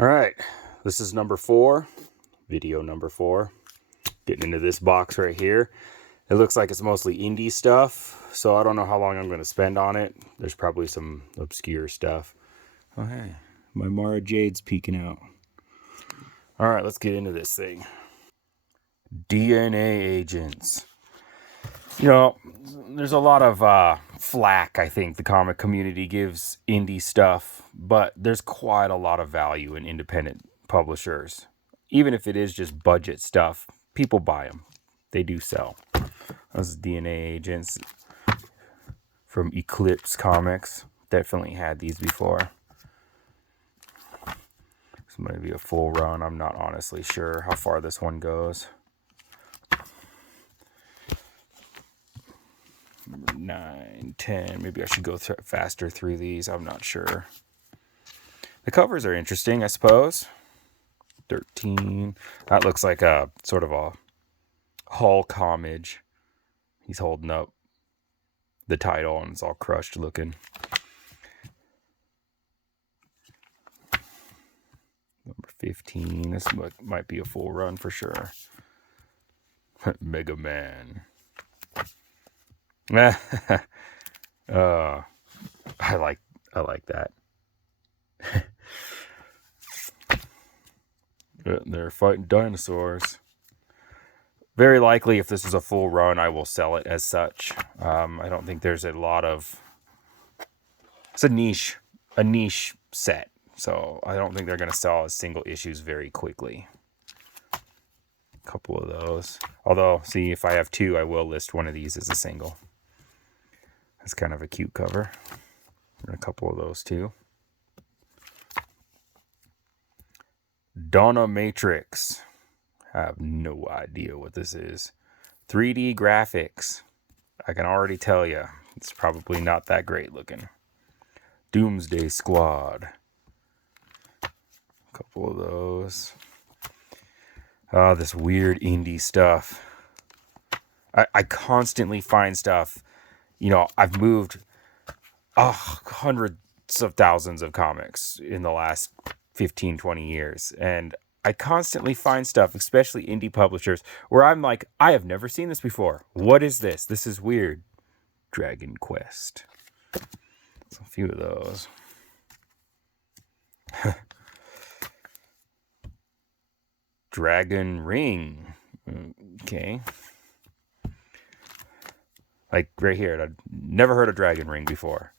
All right, this is number 4, video number 4. Getting into this box right here. It looks like it's mostly indie stuff, so I don't know how long I'm going to spend on it. There's probably some obscure stuff. Oh, hey, my Mara Jade's peeking out. All right, let's get into this thing. DNA agents. You know, there's a lot of flack, I think, the comic community gives indie stuff, but there's quite a lot of value in independent publishers. Even if it is just budget stuff, people buy them. They do sell. This is DNA Agents from Eclipse Comics. Definitely had these before. This might be a full run. I'm not honestly sure how far this one goes. 9, 10. Maybe I should go faster through these. I'm not sure. The covers are interesting, I suppose. 13. That looks like a sort of a Hulk homage. He's holding up the title and it's all crushed looking. Number 15. This might be a full run for sure. Mega Man. I like that. They're fighting dinosaurs. Very likely, if this is a full run, I will sell it as such. I don't think there's a lot of... It's a niche set. So I don't think they're going to sell as single issues very quickly. A couple of those. Although, see, if I have 2, I will list one of these as a single. That's kind of a cute cover. And a couple of those too. Donna Matrix. I have no idea what this is. 3D graphics. I can already tell you, it's probably not that great looking. Doomsday Squad. A couple of those. Oh, this weird indie stuff. I constantly find stuff. You know, I've moved hundreds of thousands of comics in the last 15, 20 years. And I constantly find stuff, especially indie publishers, where I'm like, I have never seen this before. What is this? This is weird. Dragon Quest. So a few of those. Dragon Ring. Okay. Like right here, I've never heard of Dragon Ring before.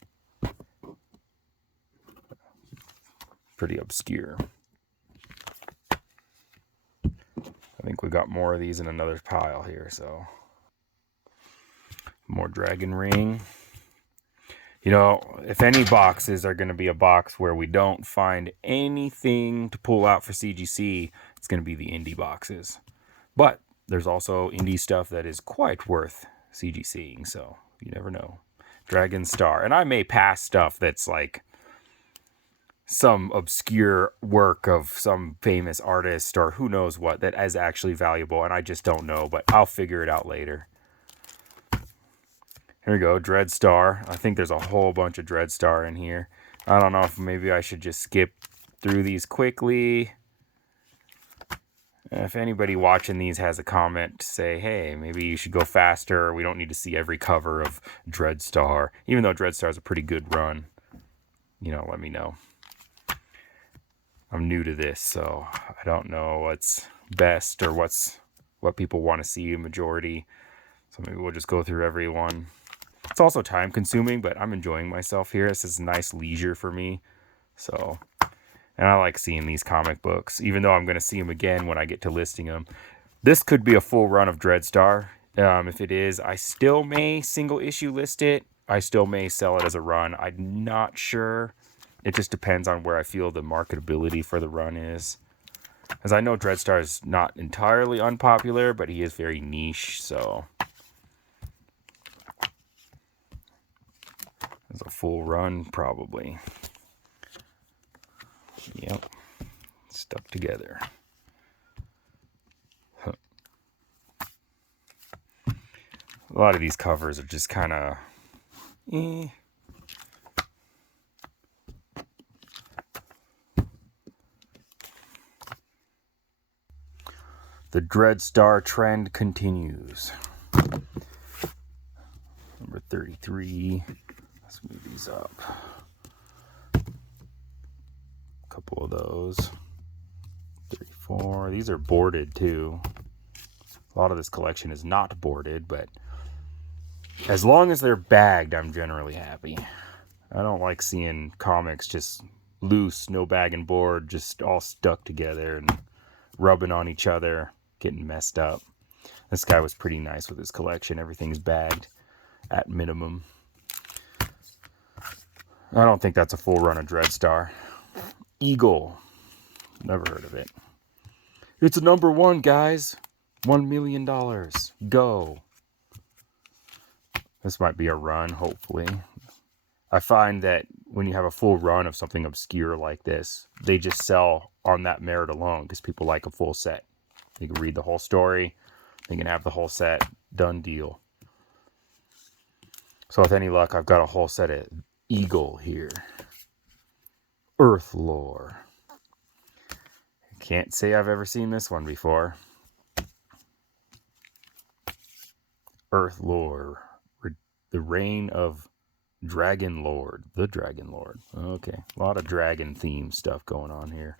Pretty obscure. I think we got more of these in another pile here, so. More Dragon Ring. You know, if any boxes are going to be a box where we don't find anything to pull out for CGC, it's going to be the indie boxes. But there's also indie stuff that is quite worth CGCing, so you never know. Dragon Star. And I may pass stuff that's like some obscure work of some famous artist or who knows what that is actually valuable, and I just don't know, but I'll figure it out later. Here we go, Dreadstar. I think there's a whole bunch of Dreadstar in here. I don't know if maybe I should just skip through these quickly. If anybody watching these has a comment to say, hey, maybe you should go faster, we don't need to see every cover of Dreadstar. Even though Dreadstar is a pretty good run, you know, let me know. I'm new to this, so I don't know what's best or what people want to see a majority. So maybe we'll just go through every one. It's also time consuming, but I'm enjoying myself here. This is nice leisure for me. So, and I like seeing these comic books, even though I'm going to see them again when I get to listing them. This could be a full run of Dreadstar. If it is, I still may single issue list it. I still may sell it as a run. I'm not sure. It just depends on where I feel the marketability for the run is. As I know, Dreadstar is not entirely unpopular, but he is very niche, so. As a full run, probably. Yep. Stuck together. Huh. A lot of these covers are just kind of... The Dreadstar trend continues. Number 33. Let's move these up. A couple of those. 34. These are boarded too. A lot of this collection is not boarded, but as long as they're bagged, I'm generally happy. I don't like seeing comics just loose, no bag and board, just all stuck together and rubbing on each other, getting messed up. This guy was pretty nice with his collection. Everything's bagged at minimum. I don't think that's a full run of Dreadstar. Eagle. Never heard of it. It's a number 1, guys. $1 million. Go. This might be a run, hopefully. I find that when you have a full run of something obscure like this, they just sell on that merit alone because people like a full set. They can read the whole story. They can have the whole set. Done deal. So with any luck, I've got a whole set of Eagle here. Earth Lore. Can't say I've ever seen this one before. Earth Lore. The Reign of Dragon Lord. The Dragon Lord. Okay. A lot of dragon theme stuff going on here.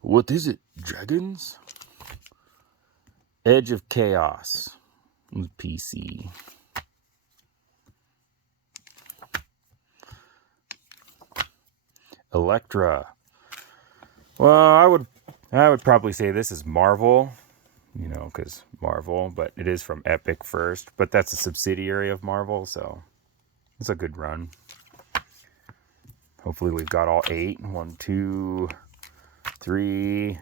What is it? Dragons? Edge of Chaos. PC. Elektra. Well, I would probably say this is Marvel, you know, because Marvel, but it is from Epic first, but that's a subsidiary of Marvel, so it's a good run. Hopefully we've got all 8. 1, 2, 3,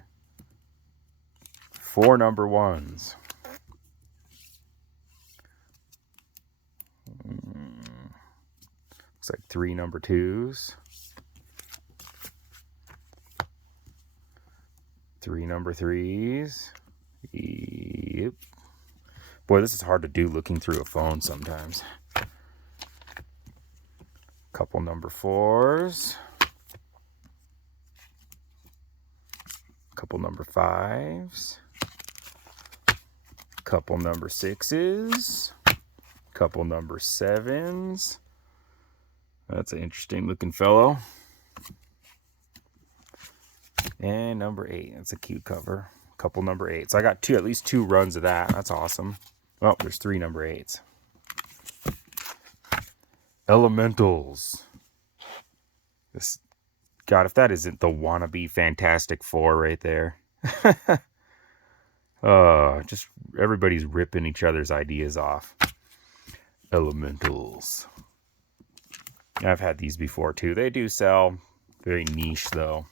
4 number 1s. Looks like 3 number 2s. 3 number 3s. Yep. Boy, this is hard to do looking through a phone sometimes. Couple number 4s. Couple number 5s. Couple number 6s. Couple number 7s. That's an interesting looking fellow. And number 8. That's a cute cover. Couple number 8s. So I got at least 2 runs of that. That's awesome. Oh, there's 3 number 8s. Elementals. God, if that isn't the wannabe Fantastic Four right there. Just everybody's ripping each other's ideas off. Elementals. I've had these before too. They do sell. Very niche though.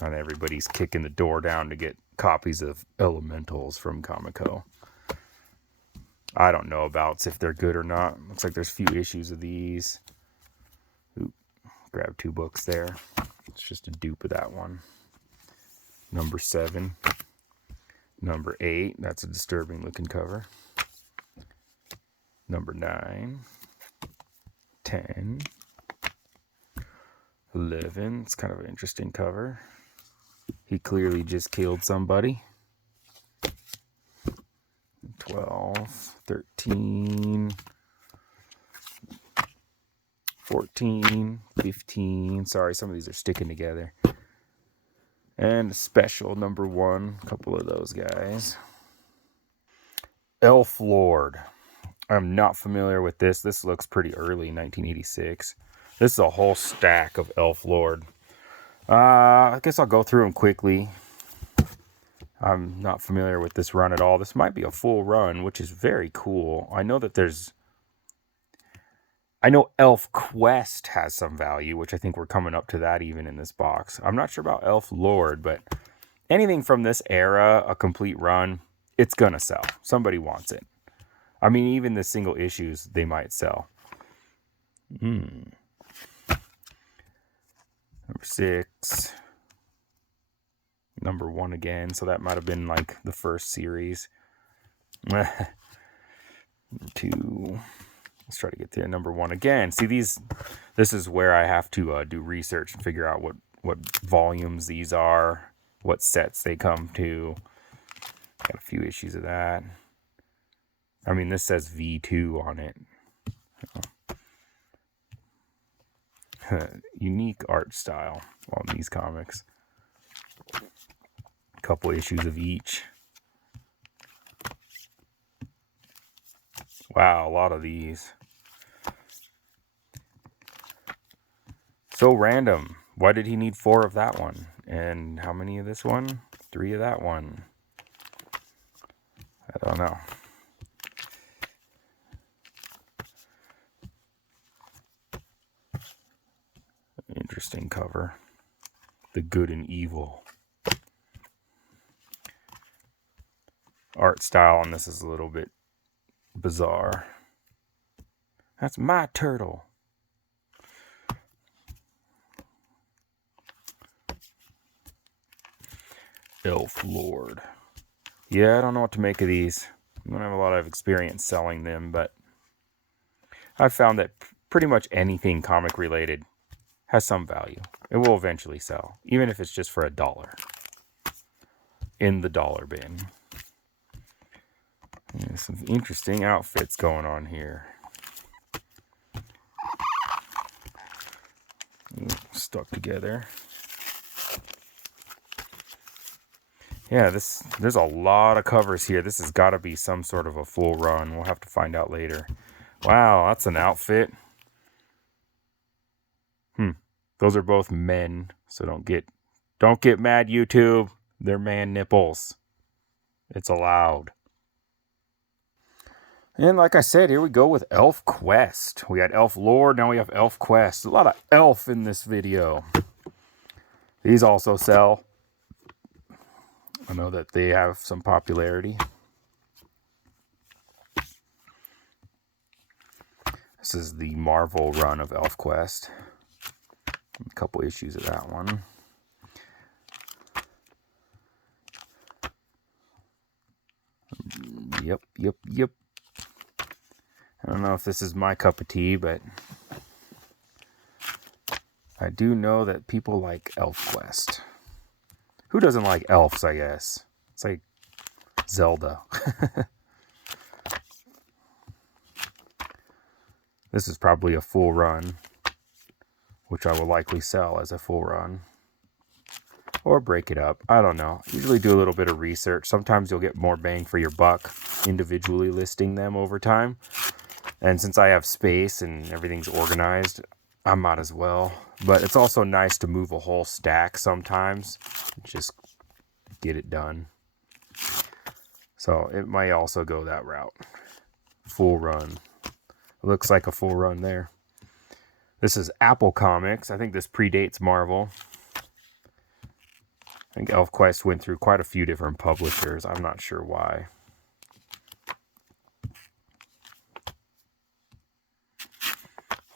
Not everybody's kicking the door down to get copies of Elementals from Comico. I don't know about if they're good or not. Looks like there's a few issues of these. Oop, grab 2 books there. It's just a dupe of that one. Number 7. Number 8. That's a disturbing looking cover. Number 9. 10. 11. It's kind of an interesting cover. He clearly just killed somebody. 12, 13, 14, 15. Sorry, some of these are sticking together. And special number 1. A couple of those guys. Elf Lord. I'm not familiar with this. This looks pretty early, 1986. This is a whole stack of Elf Lord. I guess I'll go through them quickly. I'm not familiar with this run at all. This might be a full run, which is very cool. I know Elf Quest has some value, which I think we're coming up to that even in this box. I'm not sure about Elf Lord, but anything from this era, a complete run, it's gonna sell. Somebody wants it. I mean, even the single issues, they might sell. Number 6. Number 1 again, so that might have been like the first series. Number 2. Let's try to get there. Number 1 again. See, this is where I have to do research and figure out what volumes these are. what sets they come to. Got a few issues of that. I mean, this says V2 on it. Unique art style on these comics. A couple issues of each. Wow, a lot of these. So random. Why did he need 4 of that one? And how many of this one? 3 of that one. I don't know. Interesting cover. The Good and Evil. Art style on this is a little bit bizarre. That's my turtle. Elf Lord. Yeah, I don't know what to make of these. I don't have a lot of experience selling them, but I've found that pretty much anything comic related has some value. It will eventually sell, even if it's just for $1 in the dollar bin. There's some interesting outfits going on here. Stuck together. Yeah, there's a lot of covers here. This has got to be some sort of a full run. We'll have to find out later. Wow, that's an outfit. Those are both men, so don't get mad, YouTube. They're man nipples. It's allowed. And like I said, here we go with Elf Quest. We had Elf Lord, now we have Elf Quest. A lot of elf in this video. These also sell. I know that they have some popularity. This is the Marvel run of Elf Quest. A couple issues of that one. Yep. I don't know if this is my cup of tea, but I do know that people like Elf Quest. Who doesn't like elves, I guess? It's like Zelda. This is probably a full run, which I will likely sell as a full run. Or break it up. I don't know. Usually do a little bit of research. Sometimes you'll get more bang for your buck individually listing them over time. And since I have space and everything's organized, I might as well. But it's also nice to move a whole stack sometimes. Just get it done. So it might also go that route. Full run. Looks like a full run there. This is Apple Comics. I think this predates Marvel. I think ElfQuest went through quite a few different publishers. I'm not sure why.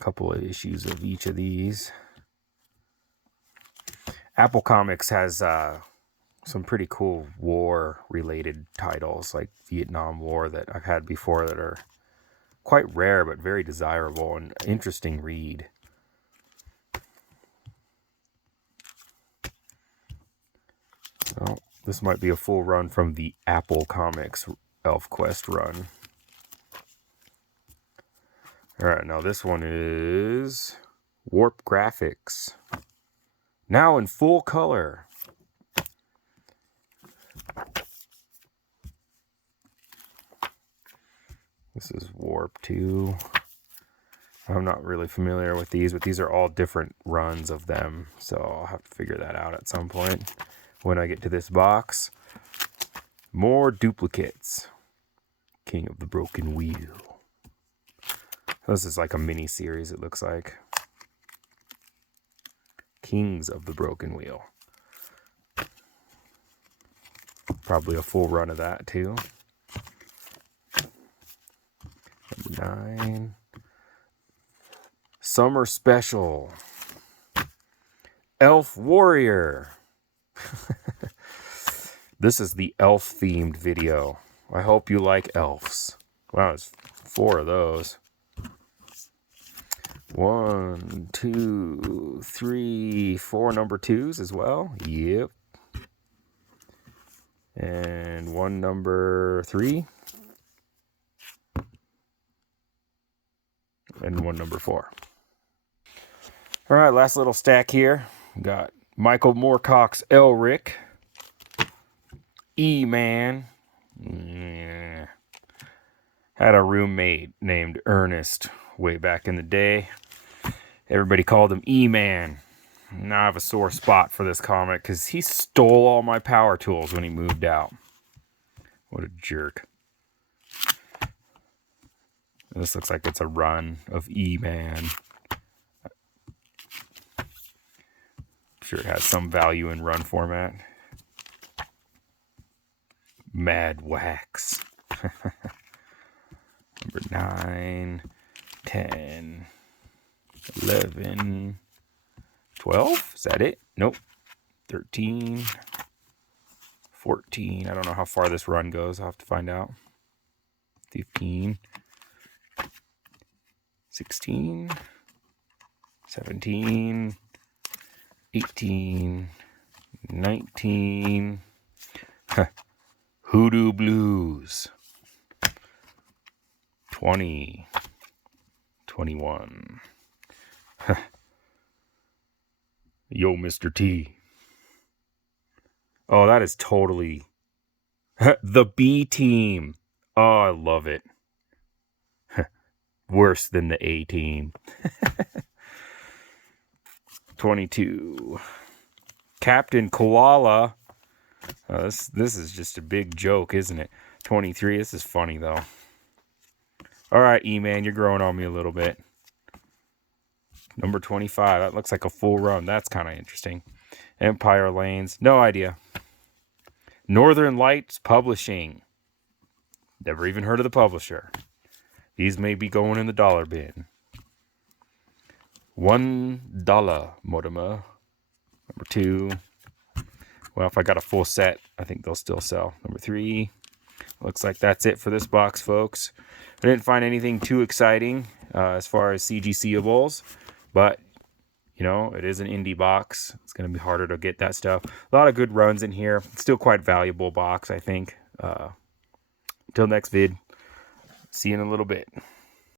A couple of issues of each of these. Apple Comics has some pretty cool war-related titles, like Vietnam War, that I've had before that are quite rare but very desirable and interesting read. So this might be a full run from the Apple Comics ElfQuest run. Alright, now this one is Warp Graphics. Now in full color. This is Warp 2. I'm not really familiar with these, but these are all different runs of them. So I'll have to figure that out at some point when I get to this box. More duplicates. King of the Broken Wheel. This is like a mini series, it looks like. Kings of the Broken Wheel. Probably a full run of that too. Number 9. Summer Special. Elf Warrior. This is the elf themed video. I hope you like elves. Wow, there's 4 of those. 1, 2, 3, 4 number 2s as well. Yep. And one number 3. And one number 4. All right, last little stack here. Got Michael Moorcock's Elric. E-Man. Yeah. Had a roommate named Ernest way back in the day. Everybody called him E-Man. Now I have a sore spot for this comic because he stole all my power tools when he moved out. What a jerk. This looks like it's a run of E-Man. Sure it has some value in run format. Mad Wax. Number 9, 10, 11, 12. Is that it? Nope. 13, 14. I don't know how far this run goes. I'll have to find out. 15, 16, 17, 18, 19. Hoodoo Blues. 20, 21. Yo, Mr. T. Oh, that is totally the B team. Oh, I love it. Worse than the A team. 22. Captain Koala. This is just a big joke, isn't it? 23. This is funny, though. All right, E-Man, you're growing on me a little bit. Number 25. That looks like a full run. That's kind of interesting. Empire Lanes. No idea. Northern Lights Publishing. Never even heard of the publisher. These may be going in the dollar bin. $1, Mortimer. Number 2. Well, if I got a full set, I think they'll still sell. Number 3. Looks like that's it for this box, folks. I didn't find anything too exciting as far as CGCables, but, you know, it is an indie box. It's going to be harder to get that stuff. A lot of good runs in here. Still quite valuable box, I think. Until next vid. See you in a little bit.